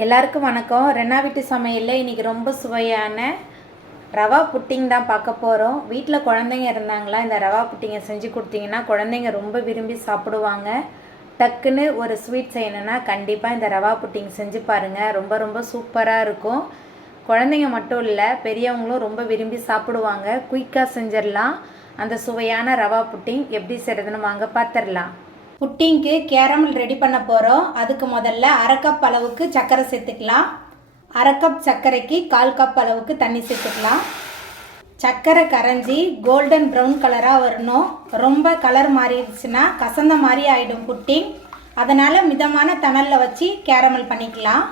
எல்லாருக்கும் வணக்கம். ரெண்டா வீட்டு சமையலில் இன்றைக்கி ரொம்ப சுவையான ரவா புட்டிங் தான் பார்க்க போகிறோம் வீட்டில் குழந்தைங்க இருந்தாங்களா இந்த ரவா புட்டிங்கை செஞ்சு கொடுத்தீங்கன்னா குழந்தைங்க ரொம்ப விரும்பி சாப்பிடுவாங்க. டக்குன்னு ஒரு ஸ்வீட் செய்யணுன்னா கண்டிப்பாக இந்த ரவா புட்டிங் செஞ்சு பாருங்கள் ரொம்ப ரொம்ப சூப்பராக இருக்கும். குழந்தைங்க மட்டும் இல்லை பெரியவங்களும் ரொம்ப விரும்பி சாப்பிடுவாங்க. குயிக்காக செஞ்சிடலாம். அந்த சுவையான ரவா புட்டிங் எப்படி செய்கிறதுன்னு வாங்க பார்த்துடலாம். புட்டிங்க்கு கேரமல் ரெடி பண்ண போகிறோம் அதுக்கு முதல்ல அரை கப் அளவுக்கு சர்க்கரை சேர்த்துக்கலாம். அரை கப் சர்க்கரைக்கு கால் கப் அளவுக்கு தண்ணி சேர்த்துக்கலாம். சர்க்கரை கரைஞ்சி கோல்டன் ப்ரௌன் கலராக வரணும். ரொம்ப கலர் மாறிடுச்சுன்னா கசந்த மாதிரி ஆகிடும் புட்டிங். அதனால் மிதமான தணலில் வச்சு கேரமல் பண்ணிக்கலாம்.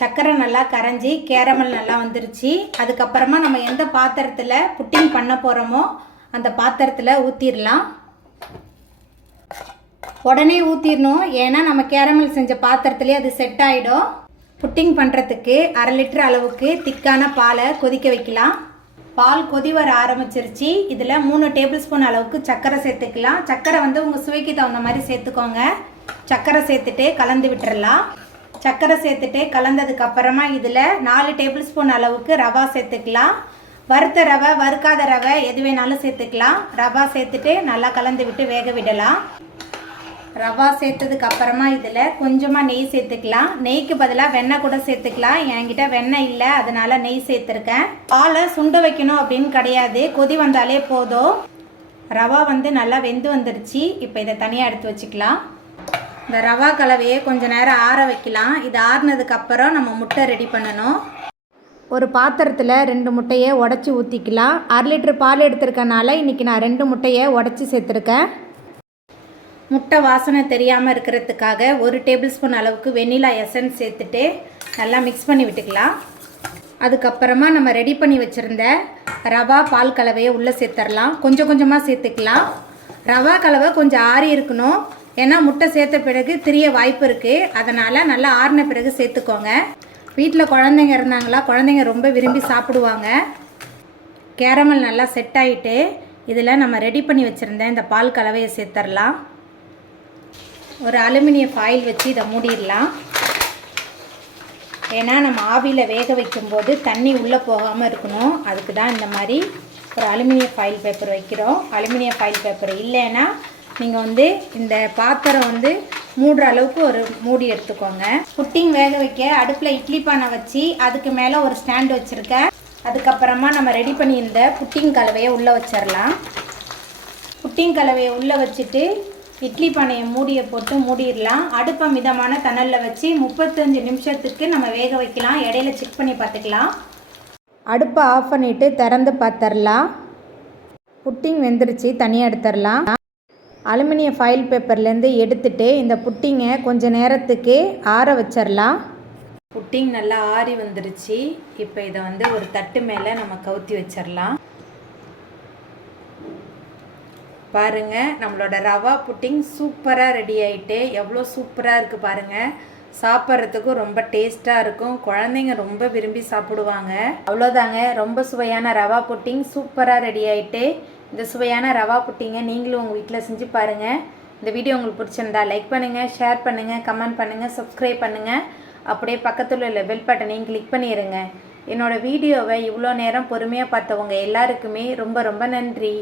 சர்க்கரை நல்லா கரைஞ்சி கேரமல் நல்லா வந்துருச்சு. அதுக்கப்புறமா நம்ம எந்த பாத்திரத்தில் புட்டிங் பண்ண போகிறோமோ அந்த பாத்திரத்தில் ஊற்றிடலாம் உடனே ஊற்றிடணும் ஏன்னா நம்ம கேரமல் செஞ்ச பாத்திரத்துலேயே அது செட் ஆகிடும் புட்டிங் பண்ணுறதுக்கு அரை லிட்டர் அளவுக்கு திக்கான பாலை கொதிக்க வைக்கலாம். பால் கொதி வர ஆரம்பிச்சிருச்சு. இதில் மூணு டேபிள் ஸ்பூன் அளவுக்கு சர்க்கரை சேர்த்துக்கலாம். சர்க்கரை வந்து உங்கள் சுவைக்கு தகுந்த மாதிரி சேர்த்துக்கோங்க. சர்க்கரை சேர்த்துட்டு கலந்து விட்டுறலாம். சர்க்கரை சேர்த்துட்டு கலந்ததுக்கு அப்புறமா இதில் நாலு டேபிள் ஸ்பூன் அளவுக்கு ரவா சேர்த்துக்கலாம். வறுத்த ரவை வறுக்காத ரவை எது வேணாலும் சேர்த்துக்கலாம். ரவா சேர்த்துட்டு நல்லா கலந்து விட்டு வேக விடலாம். ரவா சேர்த்ததுக்கு அப்புறமா இதில் கொஞ்சமாக நெய் சேர்த்துக்கலாம். நெய்க்கு பதிலாக வெண்ணெய் கூட சேர்த்துக்கலாம். என்கிட்ட வெண்ணெய் இல்லை அதனால நெய் சேர்த்துருக்கேன். பாலை சுண்ட வைக்கணும் அப்படின்னு கிடையாது. கொதி வந்தாலே போதும். ரவா வந்து நல்லா வெந்து வந்துருச்சு. இப்போ இதை தனியாக எடுத்து வச்சுக்கலாம். இந்த ரவா கலவையை கொஞ்ச நேரம் ஆற வைக்கலாம். இது ஆறுனதுக்கப்புறம் நம்ம முட்டை ரெடி பண்ணணும். ஒரு பாத்திரத்தில் ரெண்டு முட்டையை உடச்சி ஊற்றிக்கலாம் அரை லிட்டர் பால் எடுத்திருக்கனால இன்றைக்கி நான் ரெண்டு முட்டையை உடச்சி சேர்த்துருக்கேன். முட்டை வாசனை தெரியாமல் இருக்கிறதுக்காக ஒரு டேபிள் ஸ்பூன் அளவுக்கு வெண்ணிலா எசன்ஸ் சேர்த்துட்டு நல்லா மிக்ஸ் பண்ணி விட்டுக்கலாம். அதுக்கப்புறமா நம்ம ரெடி பண்ணி வச்சுருந்த ரவா பால் கலவையை உள்ளே சேர்த்துடலாம் கொஞ்சம் கொஞ்சமாக சேர்த்துக்கலாம். ரவா கலவை கொஞ்சம் ஆறி இருக்கணும். ஏன்னா முட்டை சேர்த்த பிறகு திரிய வாய்ப்பு இருக்குது அதனால் நல்லா ஆறின பிறகு சேர்த்துக்கோங்க. வீட்டில் குழந்தைங்க இருந்தாங்களா குழந்தைங்க ரொம்ப விரும்பி சாப்பிடுவாங்க. கேரமல் நல்லா செட் ஆகிட்டு இதில் நம்ம ரெடி பண்ணி வச்சுருந்த இந்த பால் கலவையை சேர்த்துடலாம் ஒரு அலுமினிய ஃபாயில் வச்சு இதை மூடிடலாம். ஏன்னா நம்ம ஆவியில் வேக வைக்கும்போது தண்ணி உள்ளே போகாமல் இருக்கணும். அதுக்கு தான் இந்த மாதிரி ஒரு அலுமினிய ஃபாயில் பேப்பர் வைக்கிறோம். அலுமினிய ஃபாயில் பேப்பர் இல்லைன்னா நீங்கள் வந்து இந்த பாத்திரம் வந்து மூடுற அளவுக்கு ஒரு மூடி எடுத்துக்கோங்க. புட்டிங் வேக வைக்க அடுப்பில் இட்லி பானை வச்சு அதுக்கு மேலே ஒரு ஸ்டாண்ட் வச்சுருக்கேன் அதுக்கப்புறமா நம்ம ரெடி பண்ணியிருந்த புட்டிங் கலவையை உள்ளே வச்சிடலாம் புட்டிங் கலவையை உள்ளே வச்சுட்டு இட்லி பானையை மூடியை போட்டு மூடிடலாம். அடுப்பை மிதமான தணலில் வச்சு முப்பத்தஞ்சு நிமிஷத்துக்கு நம்ம வேக வைக்கலாம். இடையில செக் பண்ணி பார்த்துக்கலாம். அடுப்பை ஆஃப் பண்ணிவிட்டு திறந்து பார்த்துடலாம். புட்டிங் வெந்துருச்சு தனியாக எடுத்துடலாம். அலுமினிய ஃபைல் பேப்பர்லேருந்து எடுத்துட்டு இந்த புட்டிங்கை கொஞ்ச நேரத்துக்கு ஆற வச்சிடலாம். புட்டிங் நல்லா ஆறி வந்துருச்சு. இப்போ இதை வந்து ஒரு தட்டு மேலே நம்ம கவுத்தி வச்சிடலாம். பாருங்கள் நம்மளோட ரவா புட்டிங் சூப்பராக ரெடி ஆகிட்டு எவ்வளோ சூப்பராக இருக்குது பாருங்கள் சாப்பிட்றதுக்கும் ரொம்ப டேஸ்ட்டாக இருக்கும். குழந்தைங்க ரொம்ப விரும்பி சாப்பிடுவாங்க. அவ்வளோதாங்க. ரொம்ப சுவையான ரவா புட்டிங் சூப்பராக ரெடி ஆகிட்டு இந்த சுவையான ரவா புட்டிங்கை நீங்களும் உங்கள் வீட்டில் செஞ்சு பாருங்கள் இந்த வீடியோ உங்களுக்கு பிடிச்சிருந்தா லைக் பண்ணுங்கள் ஷேர் பண்ணுங்கள் கமெண்ட் பண்ணுங்கள் சப்ஸ்கிரைப் பண்ணுங்கள் அப்படியே பக்கத்தில் உள்ள பெல் பட்டனையும் கிளிக் பண்ணிடுங்க என்னோடய வீடியோவை இவ்வளோ நேரம் பொறுமையாக பார்த்தவங்க எல்லாருக்குமே ரொம்ப ரொம்ப நன்றி.